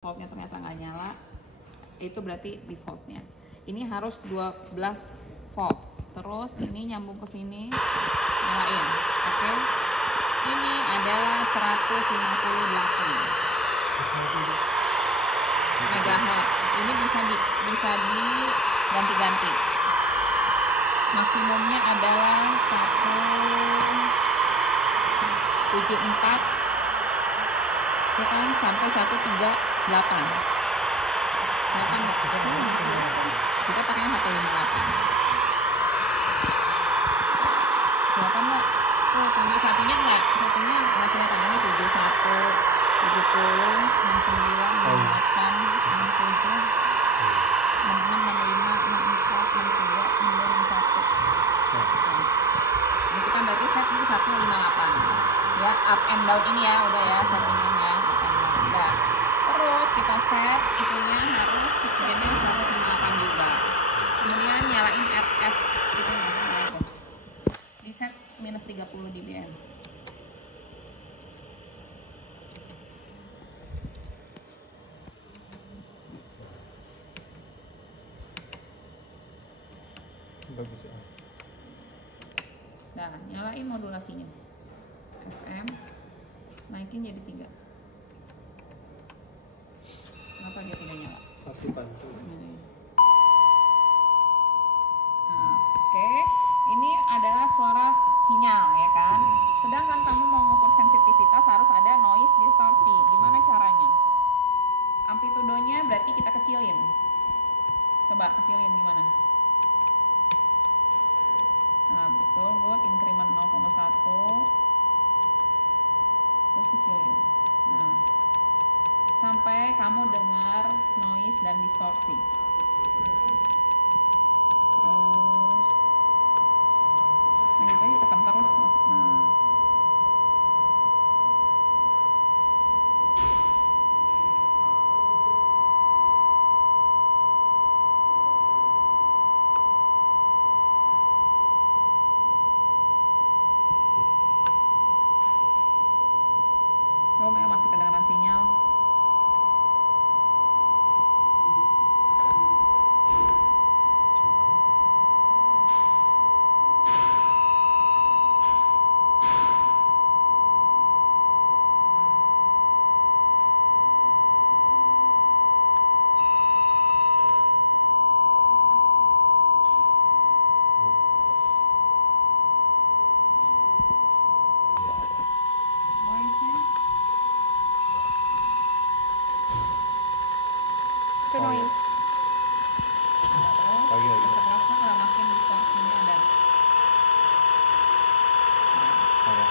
defaultnya ternyata nggak nyala, itu berarti defaultnya. Ini harus 12 volt. Terus ini nyambung ke sini, nyalain. Oke. Ini adalah 158 megahertz. Ini bisa diganti-ganti. Maksimumnya adalah 174 ya kan, sampai 138. Kelihatan nggak? Kita pakainya 158. Kelihatan nggak? Oh, tunjuk satunya nggak kelihatan. Ini 71, 70, 69, 68, 67, 66, 65, 64, 63, 61. Ini kita berarti set di 158. Ya, up and down ini ya, udah ya settingannya up and down. Udah. Terus kita set itunya harus switch-nya 158 juga. Kemudian nyalain FF gitu ya. Di set minus 30 dBm. Bagus ya. Nah, nyalain modulasinya. FM naikin jadi 3. Kenapa dia tidak nyala? Pasti pancing. Nah, oke. Ini adalah suara sinyal ya kan. Sedangkan kamu mau ngukur sensitivitas harus ada noise distorsi. Gimana caranya? Amplitudonya berarti kita kecilin. Coba kecilin gimana? Nah, betul, good. Increment 0,1. Terus kecilin. Nah, sampai kamu dengar noise dan distorsi. Terus gitu aja, tekan terus. Nah, masih kedengaran sinyal. Itu noise. Terus resek-resek lah, makin distorsinya ada. Ada.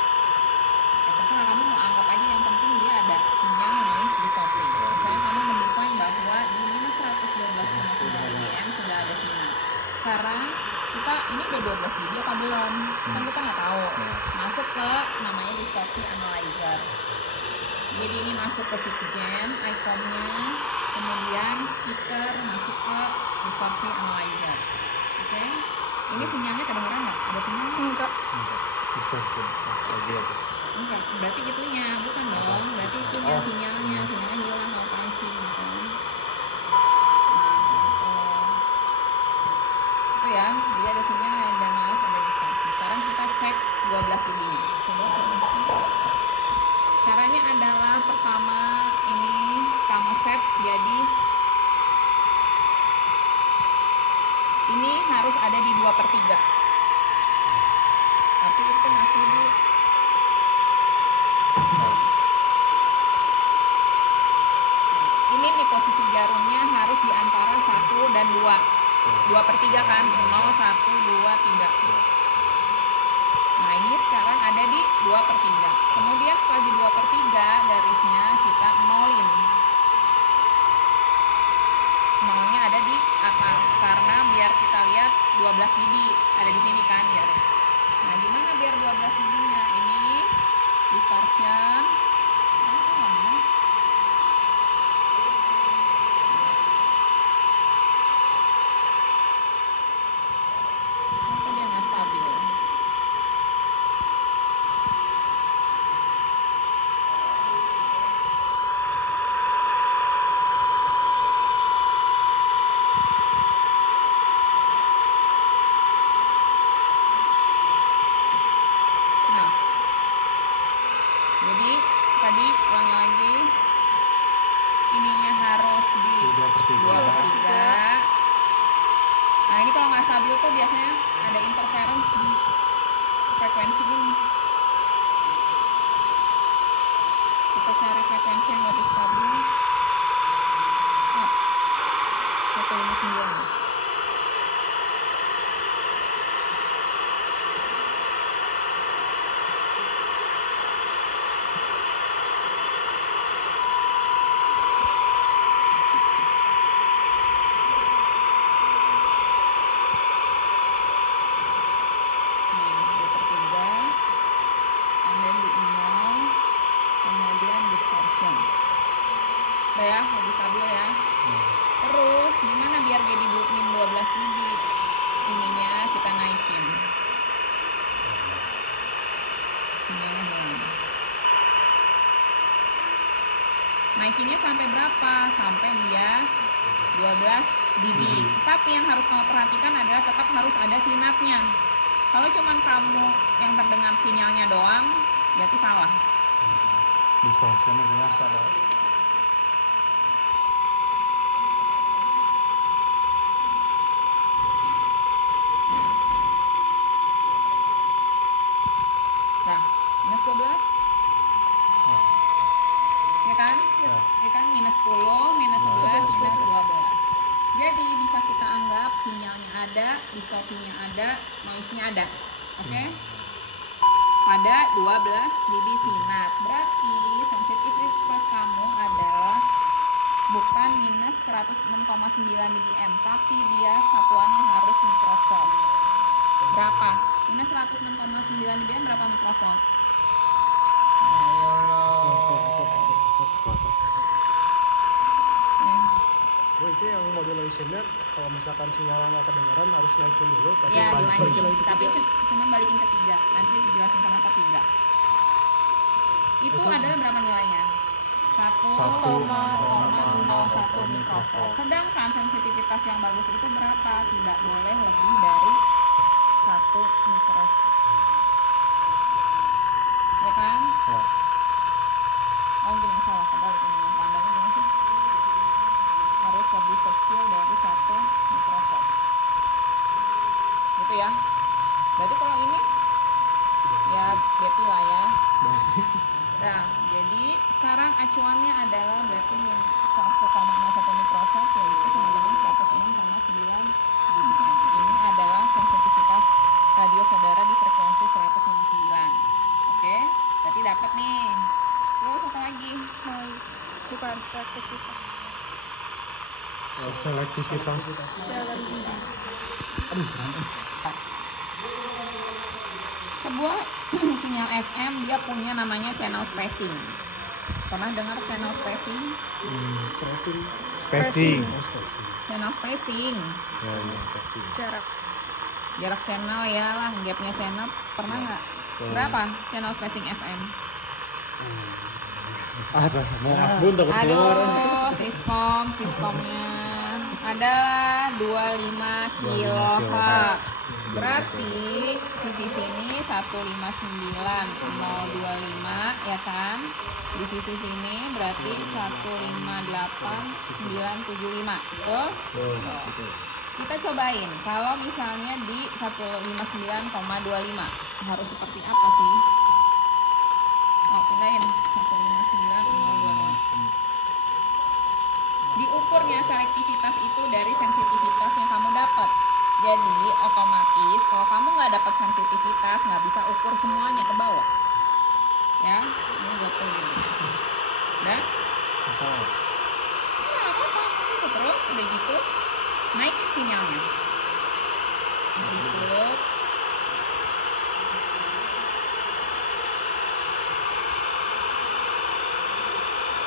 Ya terserah kamu mau anggap aja, yang penting dia ada sinyal noise distorsi. Misalnya kamu mendefine bahwa di minus 112,9 dBm sudah ada sinyal. Sekarang kita ini udah 12 dB apa belum? Kan kita nggak tahu. Masuk ke namanya distorsi analyzer. Jadi ini masuk ke SIGGEN, iconnya, kemudian speaker masuk ke distorsi analyzer. Oke? Ini sinyalnya kedengeran nggak? Ada sinyal? Enggak. Enggak, berarti itunya, bukan dong. Berarti itunya sinyalnya hilang kalau pancing gitu. Itu ya, jadi ada sinyal dan noise ada distorsi. Sekarang kita cek 12 dB-nya. Coba caranya adalah pertama ini kamu set jadi ini harus ada di 2/3, tapi itu masih di ini nih posisi jarumnya harus di antara 1 dan 2. 2/3 kan, 0, 1, 2, 3. Nah ini sekarang ada di 2/3. Kemudian setelah di 2/3 garisnya kita nolin. Nolnya ada di atas karena biar kita lihat 12 dB ada di sini kan ya. Nah gimana biar 12 dB-nya? Ini distortion. Kenapa dia nggak stabil? 23. Nah ini kalau nggak stabil tuh biasanya ada interference di frekuensi ini. Kita cari frekuensi yang lebih stabil. 159. Ya, lebih stabil ya. Terus gimana biar jadi min 12 dB? Ininya kita naikin. Sinyalnya hilang. Naikinnya sampai berapa? Sampai dia 12 dB. Tapi yang harus kamu perhatikan adalah tetap harus ada sinapnya. Kalau cuman kamu yang terdengar sinyalnya doang, berarti salah. Distorsinya biasa ada. Nah, minus 12 ya kan? Ya kan, minus 10, minus 11, minus 12. Jadi bisa kita anggap sinyalnya ada, distorsinya ada, noise-nya ada. Oke? Pada 12 dB sinat. Berarti sensitivitas kamu adalah bukan minus 106,9 dBm, tapi dia satuannya harus mikrovolt. Berapa? Minus 106,9 dBm berapa mikrovolt? Ayo Oh, itu yang modulationnya kalau misalkan sinyalnya nggak kedengaran harus naikin dulu, tapi ya balikin dimaikin, lagi ke tapi tiga. cuma balikin ke 3. Nanti dijelasin kenapa 3. Itu adalah berapa nilainya? 1,01 mikrovolt. Sedangkan sensitivitas yang bagus itu berapa? Tidak boleh lebih dari 1 mikrovolt. Ya kan? Oh gini, salah, kebalik ini yang pandangnya gimana sih? Harus lebih kecil dari 1 mikrovolt. Gitu ya. Berarti kalau ini ya DP lah ya. Nah, jadi sekarang acuannya adalah berarti min 1,01 mikrovolt, yaitu sama dengan 106,9 dBm. Ini adalah sensitivitas radio saudara di frekuensi 159. Oke, berarti dapat nih. Terus satu lagi. Bukan selektivitas. Selektivitas. Sebuah sinyal FM dia punya namanya channel spacing. Pernah dengar channel spacing? Spacing. Channel spacing. Jarak. Jarak channel ya lah, gapnya channel. Pernah nggak? Berapa channel spacing FM? Mau asbun takut keluar. Aduh, siskomnya adalah 25 kHz. Berarti sisi sini 159.025 ya kan? Di sisi sini berarti 158.975. Betul? Kita cobain kalau misalnya di 159,25 harus seperti apa sih? Oh, pindahin 159,025. Diukurnya selektivitas itu dari sensitivitas yang kamu dapat. Jadi otomatis kalau kamu nggak dapat sensitivitas nggak bisa ukur semuanya ke bawah. Ya, ini betul dulu. Udah? Ya, apa-apa. Itu terus udah gitu naikin sinyalnya. Gitu.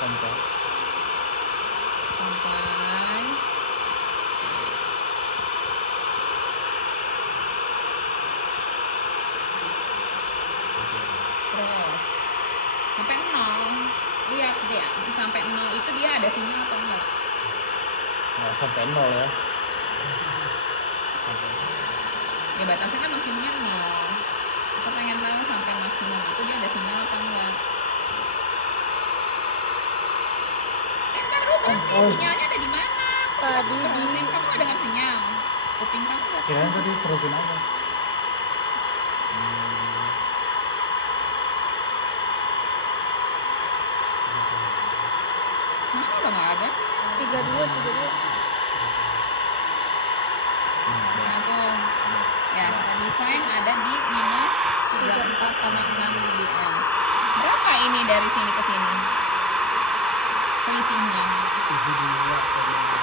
Sampai terus sampai 0. Lihat deh, sampai 0 itu dia ada sinyal atau enggak? nggak sampai 0 ya. Ya batasnya kan maksimumnya 0. Kita pengen tahu sampai maksimum itu dia ada sinyal atau enggak. Ntar lu ganti sinyalnya ada di mana? Tadi di kamu nggak dengar sinyal. Kuping kamu nggak? Kirain tadi terusin apa? Masa udah nggak ada sih? 32. Nah tuh, ya kita define ada di minus 34,6 dBm. Berapa ini dari sini ke sini? Selisihnya. 72,3.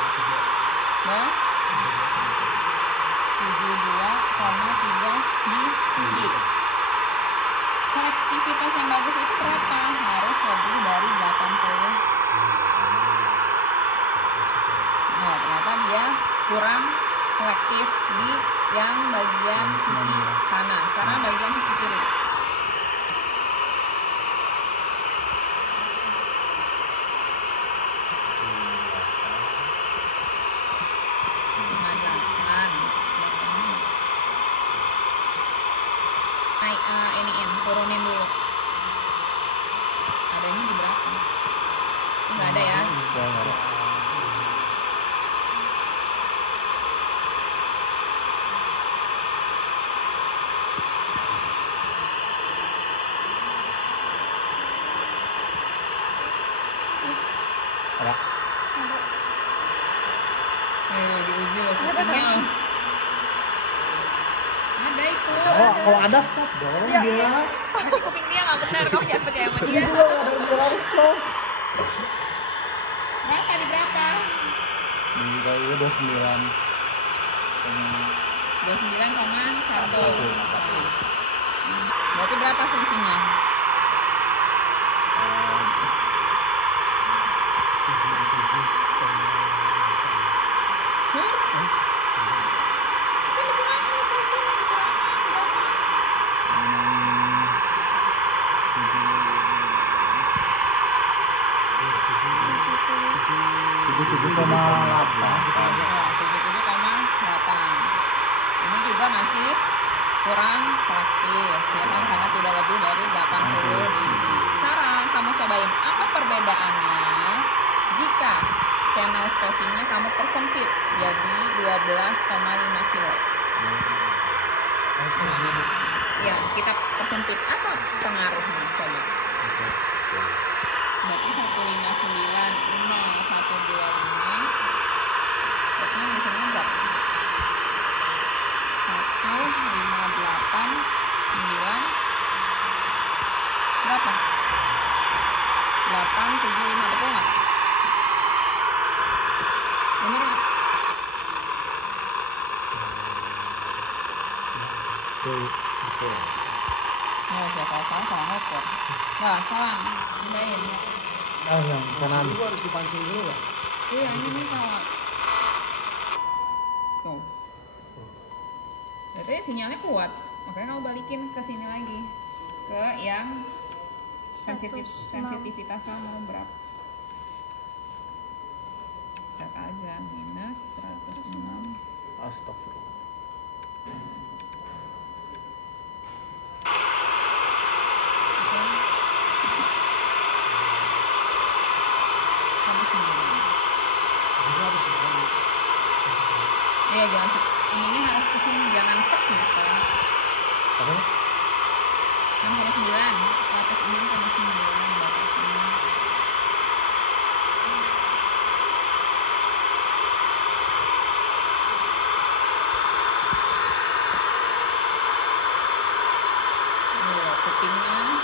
Ya? 72,3 dB. Selektivitas yang bagus itu berapa? Harus lebih dari 80. Nah, ternyata dia kurang selektif di yang bagian sisi kanan. Sekarang bagian sisi kiri. Naik turunin dulu. Adanya di berapa? Ini nggak ada ya? Nggak ada. Ada. Diuji loh Ada kupingnya kan? loh. Ada itu. Kalau ada stop dong dia. Nanti kuping dia nggak benar, kamu jangan percaya sama dia. Juga nggak ada yang harus stop. Berapa di berapa? Kayaknya 29. 29,1. Berarti berapa selisihnya? 77,8. Sure? Itu dikurangin nih selisihnya, dikurangin berapa? Tujuh 7,8. Ya, 77,8. Ini juga masih kurang selektif, ya kan, karena tidak lebih dari 80 dB. Sekarang kamu cobain apa perbedaannya jika channel spacingnya kamu persempit jadi 12,5 kilo. Ya, kita persempit, apa pengaruhnya? Coba. Berarti 159,0125. Berarti yang di sana berapa? 158,9 berapa? 875, betul nggak? Bener nggak? Betul. Oh, siapa salah ngukur. Nah, salah. Cobain. Yang kanan. Ini gua harus dipancing dulu nggak? Iya, ini salah. Tuh. Berarti sinyalnya kuat. Makanya kamu balikin ke sini lagi. Ke yang 106. sensitivitas kamu berapa? Set aja minus 106. Astagfirullah. Kamu sendiri. Jadi harus sekali. Iya, jangan ininya harus ke sini, jangan tek gitu. Apa? 6,9, 106,9 batasnya. Kupingnya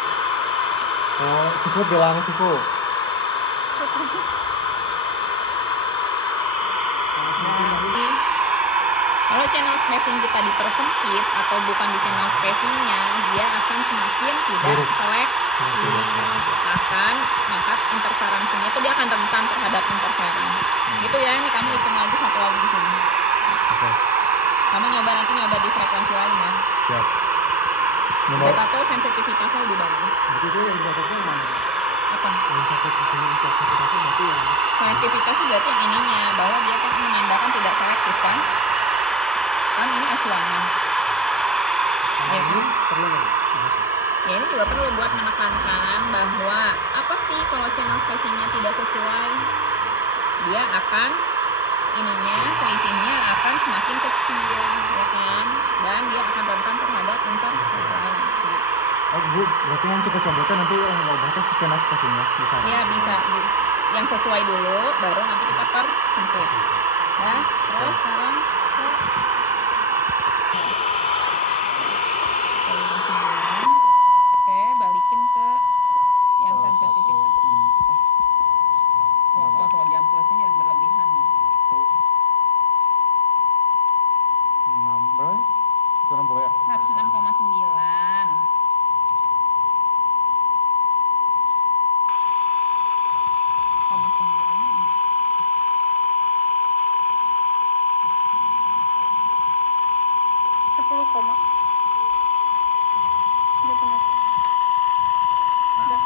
Oh, cukup bilang cukup. cukup. jadi kalau channel spacing kita dipersempit atau bukan di channel spacingnya, dia akan semakin tidak Buruk. selektif, akan maka interferensinya itu dia akan rentan terhadap interference. Gitu ya, ini kamu hitung lagi satu lagi di sini. Oke. Kamu nanti nyoba di frekuensi lain ya. Siap. Nomor Siapa tahu sensitivitasnya lebih bagus. Berarti itu yang dilakukan mana? Apa? Yang sakit di sini aktivitasnya berarti yang Selektivitas itu berarti yang ininya, bahwa dia kan menandakan tidak selektif kan? Kan ini acuannya. Ya ini kan? perlu nggak? Ya ini juga perlu buat menekankan bahwa apa sih kalau channel spacingnya tidak sesuai, dia akan ininya selisihnya akan semakin kecil, ya kan? Dan dia akan rentan terhadap interferensi. Oh Bu, berarti yang kita cobakan nanti yang obatnya secara spesinya bisa. Iya bisa, yang sesuai dulu, baru nanti kita persempit. Ya, terus sekarang ke Oke, balikin ke yang sensitivitas. Soal jam plusnya jangan berlebihan. 6 berapa? 160 ya? 106,9. Koma 9. 10 koma. Udah benar. Udah.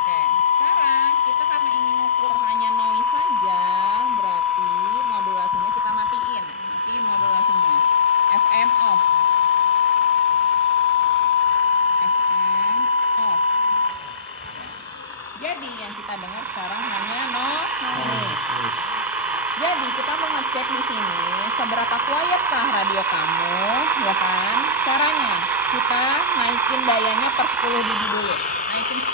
Oke, sekarang kita karena ini ngukur hanya noise saja, berarti modulasinya kita matiin modulasinya. FM off. FM off. Jadi yang kita dengar sekarang hanya noise. Jadi kita mau ngecek di sini seberapa quiet-kah radio kamu, ya kan? Caranya kita naikin dayanya per 10 dB dulu. Naikin 10.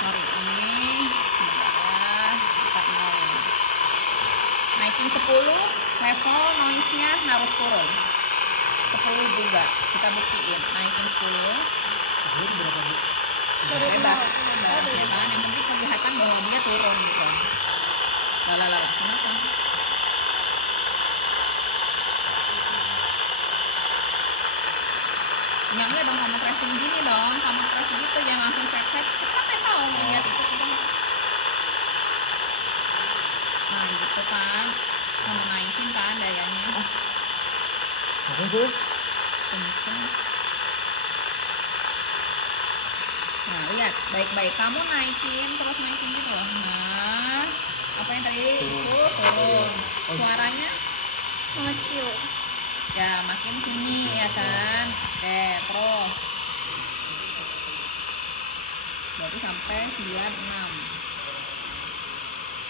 Sorry, ini sebentar kita nolin. Naikin 10, level noise-nya harus turun. 10 juga, kita buktiin. Naikin 10. Jadi berapa Bu? Bebas, ya kan? Yang penting kelihatan bahwa dia turun gitu. Lalu, kenapa? Ya enggak dong, kamu tracing gini dong, kamu tracing gitu, jangan langsung set-set. Kita kan tahu melihat itu kita. Nah gitu kan, kamu naikin kan dayanya. Apa itu? Kenceng. Nah lihat, baik-baik kamu naikin, terus naikin gitu loh. Nah, apa yang tadi itu turun. Suaranya Mengecil. ya makin sini ya kan. Oke, terus berarti sampai 96.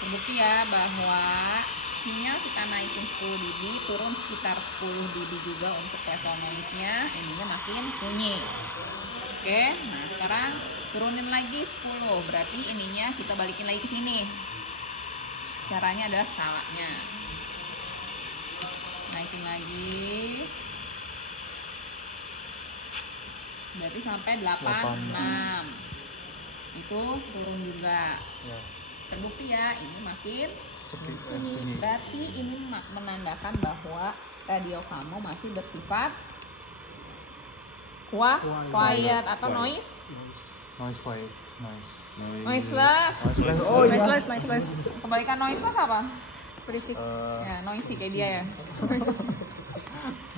Terbukti ya bahwa sinyal kita naikin 10 dB, turun sekitar 10 dB juga untuk level noise-nya, ininya makin sunyi. Oke, nah sekarang turunin lagi 10, berarti ininya kita balikin lagi ke sini. Caranya adalah skalanya. Naikin lagi. Berarti sampai 86. Itu turun juga. Ya. Terbukti ya, ini makin Sunyi. sunyi. Berarti ini menandakan bahwa radio kamu masih bersifat quiet atau noise. Noise quiet. Noise. Noiseless. Noiseless. Oh iya. Nice. Kebalikan noiseless apa? Berisik. Ya, noisy kayak dia ya.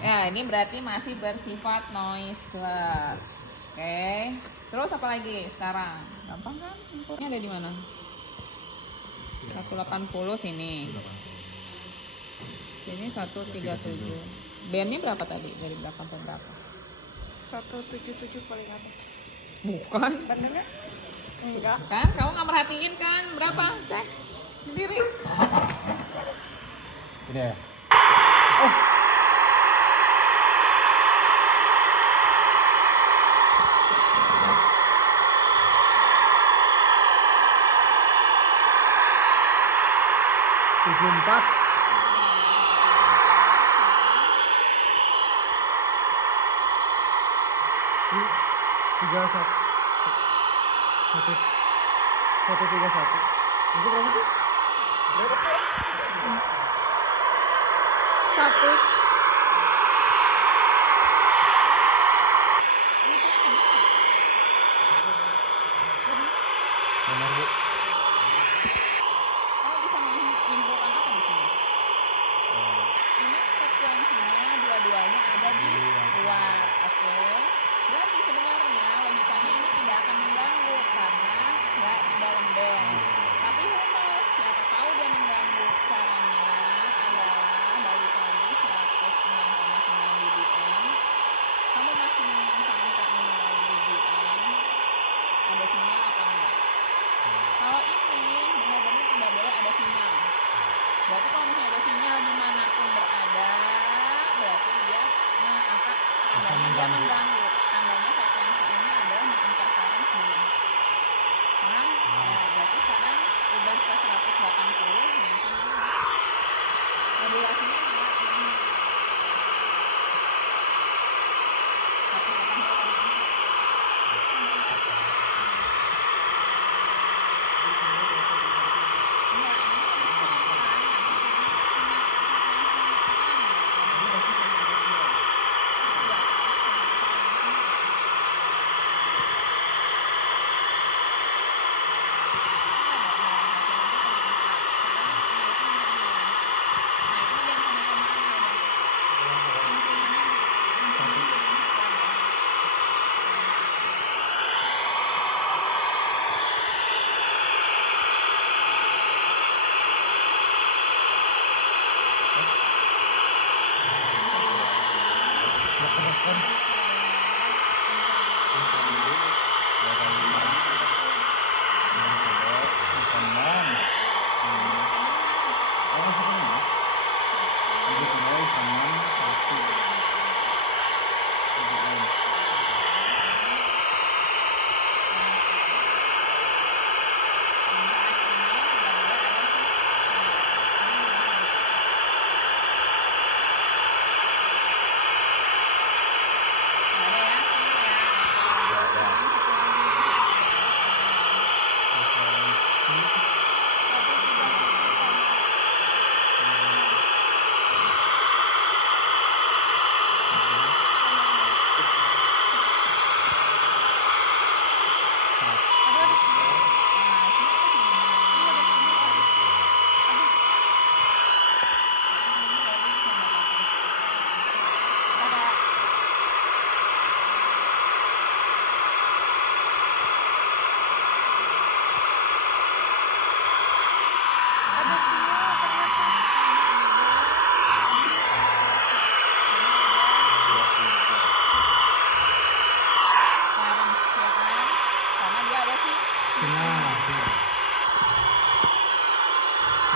Ya, ini berarti masih bersifat noiseless. Oke. Terus apa lagi sekarang? Gampang kan? Inputnya ada di mana? 180 sini. Sini 137. BM-nya berapa tadi? Dari berapa sampai berapa? 177 paling atas. Bukan. Bener nggak? Enggak. Kan kamu nggak merhatiin kan? Berapa? Cek sendiri. Ini ya. Tujuh empat. Tiga satu. Satu tiga satu. Itu berapa sih? Satu. Ini kan benar nggak? Benar Bu. Kamu bisa menyimpulkan apa di sini? Image frekuensinya dua-duanya ada di luar, oke? Berarti sebenarnya logikanya ini tidak akan mengganggu karena nggak di dalam band. Tapi who knows, siapa tahu dia mengganggu. Caranya adalah balik lagi 100 tidak boleh ada sinyal. Berarti kalau misalnya ada sinyal dimanapun berada, berarti dia tandanya dia mengganggu. Tandanya frekuensi ini adalah menginterference dia. Paham? Ya, berarti sekarang udah ke 180, mungkin modulasinya nyalain. 180,4. Enggak, ini masih sekarang ya, masih sinyal frekuensi kita ada.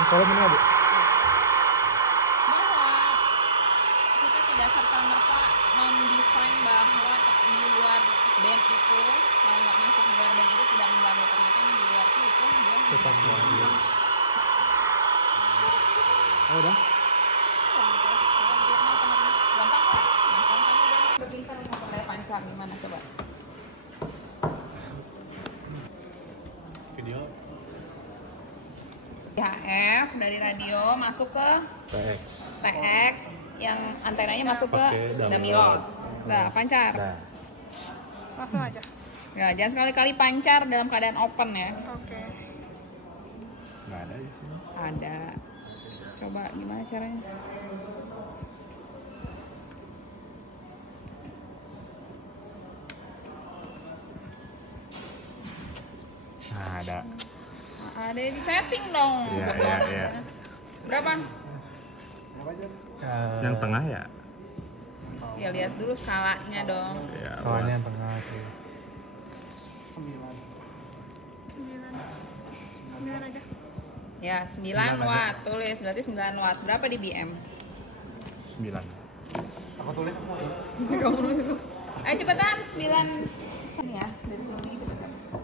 Kalau ini ada. Bahwa kita tidak serta-merta mendefine bahwa di luar band itu, kalau nggak masuk di luar band itu tidak mengganggu. Ternyata yang di luar itu dia Tetap mengganggu. Oh, udah? kayak gitu. Kalau dia mau penerima, gampang kan? Misalnya kamu dia berpintar mau pakai pancar gimana coba? Video. HF dari radio masuk ke TX. TX yang antenanya masuk ke Pakai Damilot. Nah, pancar. Nah, Langsung aja. Ya, jangan sekali-kali pancar dalam keadaan open ya. Oke. nggak ada di sini. Ada. Coba gimana caranya? Nah, ada. Ada di setting dong. Iya, Betul. iya. Berapa? Yang tengah ya? Ya lihat dulu skalanya dong. Ya, Soalnya yang tengah tuh. 9 aja. Ya, 9 watt. Tulis berarti 9 watt. Berapa di BM? 9. Aku tulis semua. Kamu dulu. Ayo cepetan 9 sini ya. Dari sini kita coba.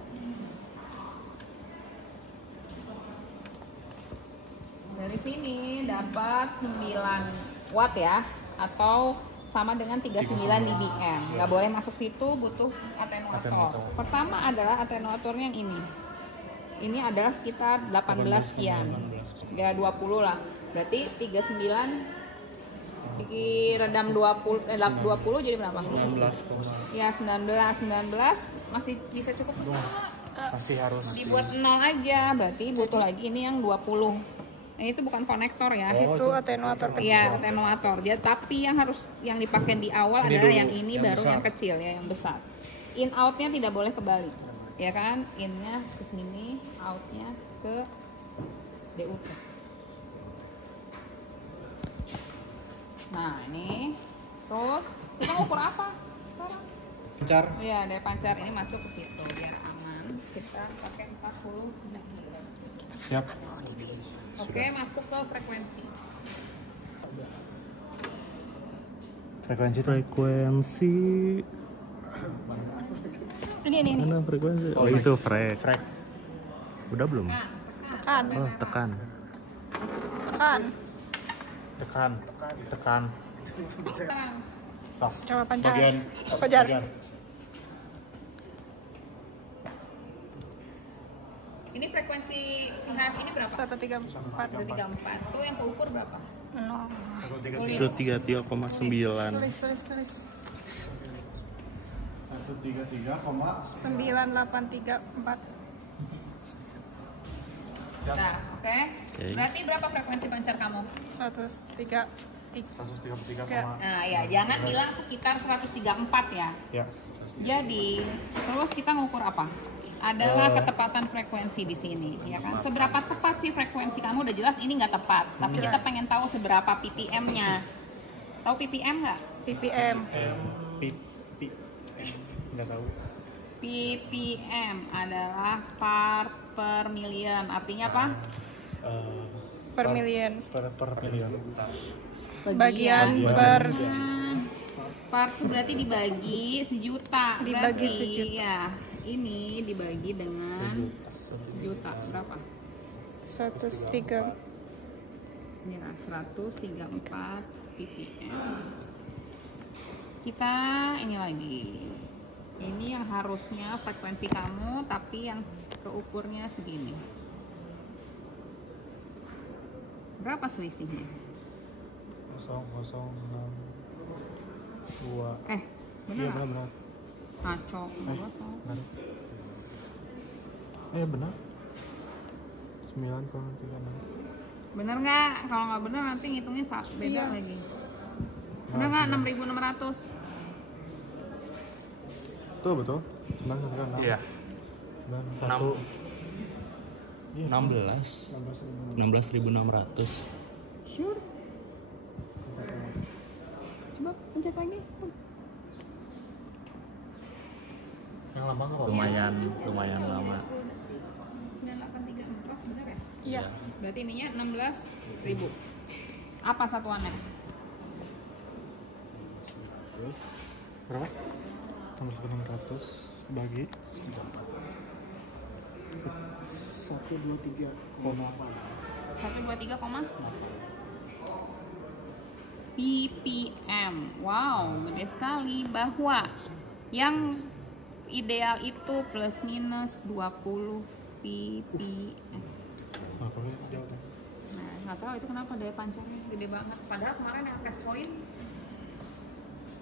Dari sini dapat 9 watt ya, atau sama dengan 39 dBm. Nggak boleh masuk situ, butuh atenuator. Pertama adalah atenuatornya yang ini. Ini adalah sekitar 18 sekian. Ya 20 lah. Berarti 39 redam 20 jadi berapa? 19, Ya 19 masih bisa cukup ke sana. Pasti harus Dibuat 0 aja, berarti butuh lagi ini yang 20. Nah, itu bukan konektor ya. Itu atenuator kecil. Iya, atenuator. Dia tapi yang dipakai di awal Ini adalah dulu, yang ini yang baru besar. yang kecil ya, yang besar. In outnya tidak boleh kebalik. Ya kan? In-nya ke sini, out-nya ke DUT. Nah, ini. Terus kita ukur apa sekarang? Pancar. Iya, dari pancar ini masuk ke situ biar aman. Kita pakai 40 mili. Siap. Oke, masuk ke frekuensi. Frekuensi tuh. Frekuensi. Ini. Mana frekuensi? Oh itu frek. Frek. Udah belum? Tekan. Oh tekan. Tekan. Tekan. Tekan. Terang. Sok. Coba pancar. Bagian. Pancar. Bagian. Ini frekuensi IHF ini berapa? 134. 134. Tuh yang keukur berapa? 0. Itu 33,9. Tulis. 133, 9834. Nah, oke. Oke. Berarti berapa frekuensi pancar kamu? 133. 133, Nah, ya jangan bilang sekitar 134 ya. ya. Jadi, terus kita ngukur apa? Adalah ketepatan frekuensi di sini, ya kan? Seberapa tepat sih frekuensi kamu? Udah jelas ini nggak tepat, tapi kita pengen tahu seberapa ppm-nya. Tahu ppm nggak? ppm. Nggak tahu. ppm adalah part per million. Artinya apa? Per million. Per million. Bagian Bagian. per Part itu berarti dibagi sejuta. Dibagi Berarti, sejuta. Ya, ini dibagi dengan sejuta. Berapa? 103. Ya, 134 ppm. Kita ini lagi. Ini yang harusnya frekuensi kamu, tapi yang keukurnya segini. Berapa selisihnya? 0,062. Bener Iya nggak? benar. Ngaco. Berapa soal? Benar. 9,36. Bener nggak? Kalau nggak bener nanti ngitungnya beda Iya. lagi. Bener nggak? 6.600. Betul. 9,6. Iya. 91. 16.600. Sure. Coba pencet lagi. Yang lama nggak apa-apa. Lumayan lama. 9834 bener ya? Iya. Berarti ininya 16.000. Apa satuannya? Terus berapa? 600 bagi 123,8. 123, ppm. Wow, gede sekali. Bahwa yang ideal itu plus minus 20 ppm. apa jauh? Nah, nggak tahu itu kenapa daya pancarnya gede banget. Padahal kemarin yang test point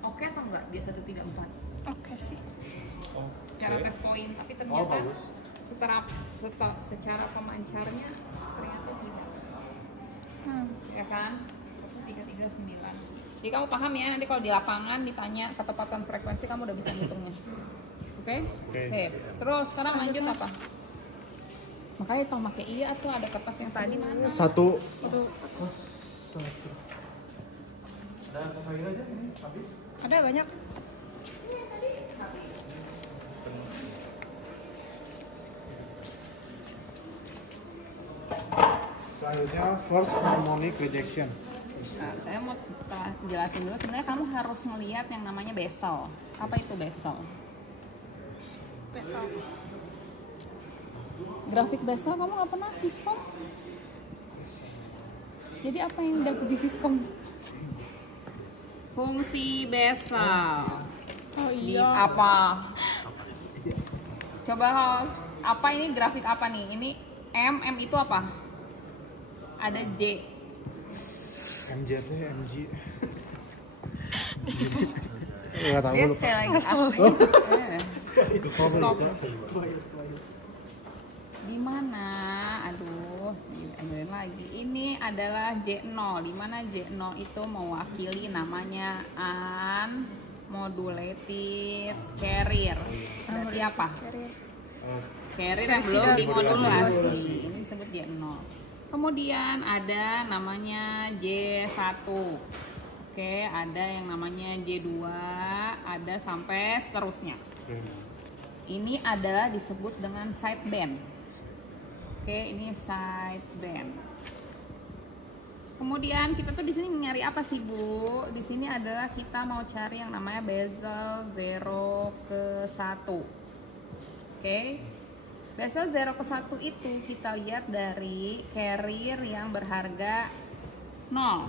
oke atau enggak dia 134 Oke sih. secara test point, tapi ternyata bagus. secara pemancarnya ternyata tidak. Ya kan? 339. Jadi kamu paham ya, nanti kalau di lapangan ditanya ketepatan frekuensi kamu udah bisa ngitungnya. Oke? Sip. Terus sekarang lanjut apa? Makanya tau pakai iya atau ada kertas yang tadi mana? Satu. Ada banyak. Selanjutnya first harmonic rejection. Nah, saya mau jelasin dulu. Sebenarnya kamu harus melihat yang namanya bezel. Apa itu bezel? Besok. Grafik bezel kamu nggak pernah siskom? Jadi apa yang dapat di siskom? Fungsi bezel. Oh Di iya. apa? Coba apa ini grafik apa nih? Ini M itu apa? Ada J. MJT, MG. Enggak tahu Dia lupa. sekali lagi asli. Stop. Di mana? Aduh, diambilin lagi. Ini adalah J0. Di mana J0 itu mewakili namanya unmodulated carrier. Berarti apa? Carrier yang belum dimodulasi. Ini disebut J0. Kemudian ada namanya J1. Oke, ada yang namanya J2, ada sampai seterusnya. Ini adalah disebut dengan sideband. Oke, ini sideband. Kemudian kita tuh di sini nyari apa sih Bu? Di sini adalah kita mau cari yang namanya bezel 0 ke 1. Oke. Bezel 0 ke 1 itu kita lihat dari carrier yang berharga 0.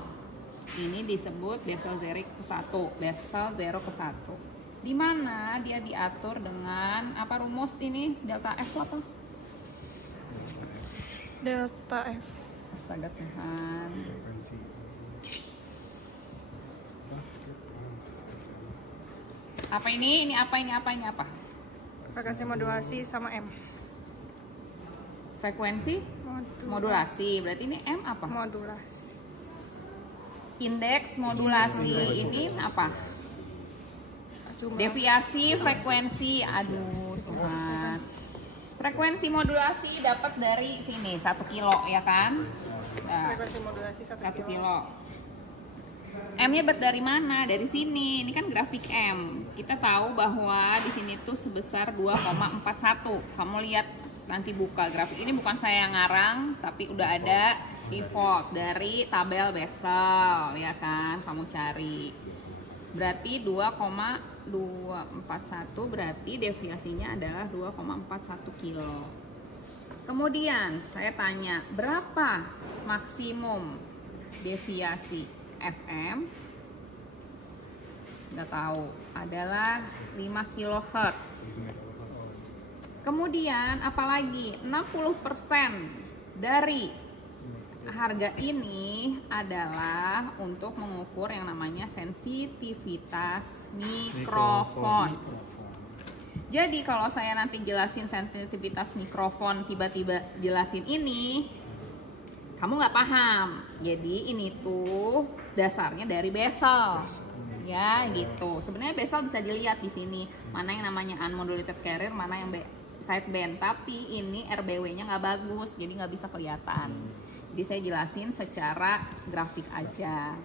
Ini disebut bezel 0 ke 1, bezel 0 ke 1. Di mana dia diatur dengan apa rumus ini? Delta F itu apa? Delta F. Astaga Tuhan. Apa ini? Ini apa? Ini apa? Ini apa? Frekuensi modulasi sama M. Frekuensi modulasi. Berarti ini M apa? Modulasi. Indeks modulasi. Ini apa? Jumlah. Deviasi frekuensi. Aduh Tuhan. Frekuensi modulasi dapat dari sini 1 kilo ya kan? Nah, Frekuensi modulasi 1 1 kilo. kilo. M-nya dari mana? Dari sini. Ini kan grafik M. Kita tahu bahwa di sini tuh sebesar 2,41. Kamu lihat nanti buka grafik ini, bukan saya yang ngarang, tapi udah ada default dari tabel Bessel ya kan? Kamu cari. Berarti 2,241 berarti deviasinya adalah 2,41 kilo. Kemudian saya tanya, berapa maksimum deviasi FM? Nggak tahu, adalah 5 kHz. Kemudian apalagi 60% dari harga ini adalah untuk mengukur yang namanya sensitivitas mikrofon. Jadi kalau saya nanti jelasin sensitivitas mikrofon, tiba-tiba jelasin ini, kamu nggak paham. Jadi ini tuh dasarnya dari Bessel, ya gitu. Sebenarnya Bessel bisa dilihat di sini mana yang namanya unmodulated carrier, mana yang sideband. Tapi ini RBW-nya nggak bagus, jadi nggak bisa kelihatan. Jadi saya jelasin secara grafik aja.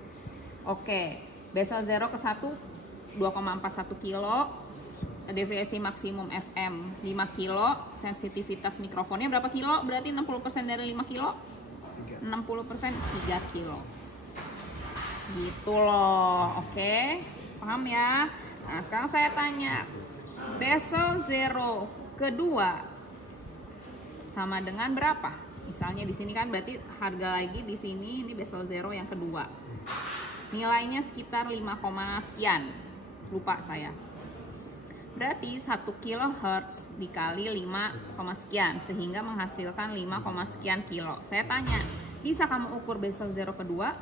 Oke, Bessel 0 ke 1 2,41 kilo, deviasi maksimum FM 5 kilo, sensitivitas mikrofonnya berapa kilo? Berarti 60% dari 5 kilo? 60% 3 kilo. Gitu loh, oke? Paham ya? Nah, sekarang saya tanya, Bessel 0 kedua sama dengan berapa? Misalnya di sini kan berarti harga lagi di sini ini Bessel 0 yang kedua. Nilainya sekitar 5, sekian. Lupa saya. Berarti 1 kHz dikali 5, sekian sehingga menghasilkan 5, sekian kilo. Saya tanya, bisa kamu ukur Bessel 0 kedua?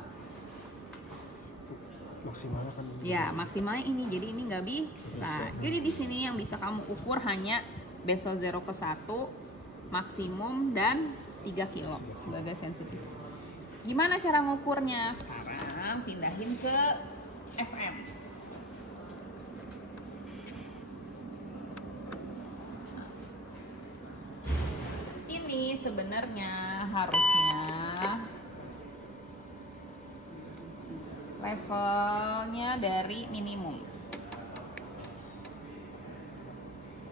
Maksimalnya kan Ya, maksimalnya ini. Jadi ini nggak bisa. Jadi di sini yang bisa kamu ukur hanya Bessel 0 ke 1 maksimum dan 3 kilo sebagai sensitif. Gimana cara ngukurnya? Sekarang pindahin ke FM. Ini sebenarnya harusnya levelnya dari minimum.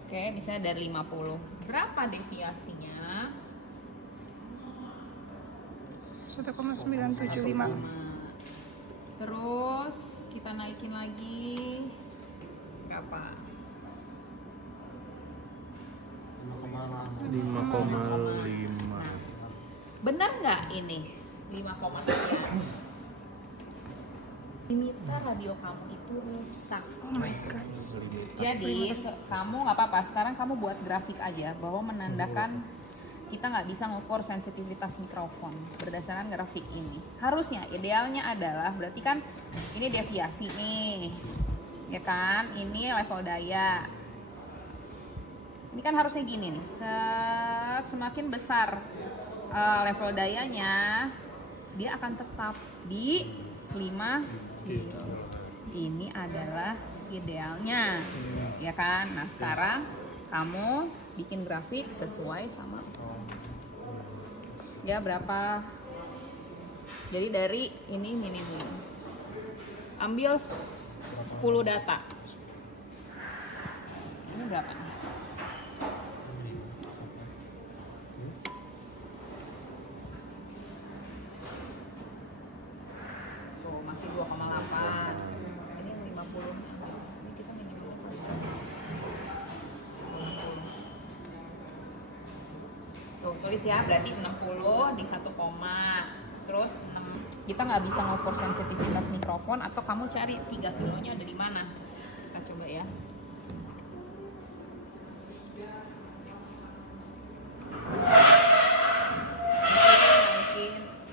Oke, bisa dari 50. Berapa deviasinya? 1,975. Terus kita naikin lagi berapa? 5,5. Benar nggak ini 5, sekian? Limiter radio kamu itu rusak. Oh my god. Jadi kamu nggak apa-apa. Sekarang kamu buat grafik aja bahwa menandakan kita nggak bisa ngukur sensitivitas mikrofon berdasarkan grafik ini. Harusnya idealnya adalah berarti kan ini deviasi nih, ya kan? Ini level daya. Ini kan harusnya gini nih. Semakin besar level dayanya, dia akan tetap di 5 kilo. Ini adalah idealnya, ya kan? Nah sekarang kamu bikin grafik sesuai sama ya berapa. Jadi dari ini minimum. Ambil 10 data. Ini berapa nih? tulis ya, berarti 60 di 1 koma. Terus 6. Kita nggak bisa ngukur sensitivitas mikrofon atau kamu cari 3 kilonya ada di mana. Kita coba ya.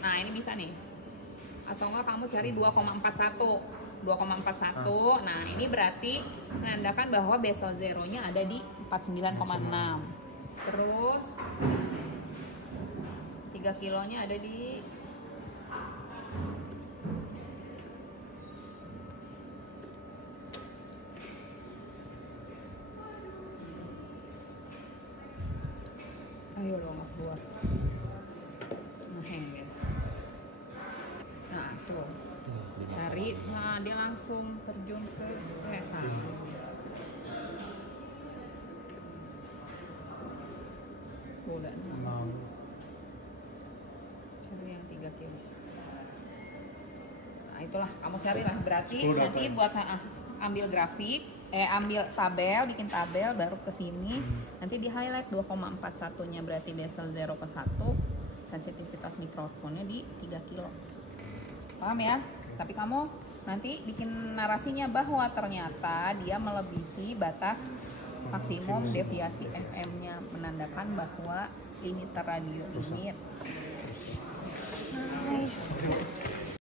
Nah, ini bisa nih. Atau enggak kamu cari 2,41. 2,41. Nah, ini berarti menandakan bahwa basal zeronya ada di 49,6. Terus 3 kilonya ada di ayo lo nggak keluar. Ngeheng ya. Nah, tuh. Cari, nah dia langsung terjun ke sana. Udah. Cari yang 3 kilo. Nah, itulah kamu carilah. Berarti nanti buat ambil grafik, ambil tabel, bikin tabel baru ke sini. Nanti di highlight 2,41-nya berarti basal 0 ke 1. Sensitivitas mikrofonnya di 3 kilo. Paham ya? Tapi kamu nanti bikin narasinya bahwa ternyata dia melebihi batas maksimum deviasi FM-nya, menandakan bahwa limiter radio ini Nice.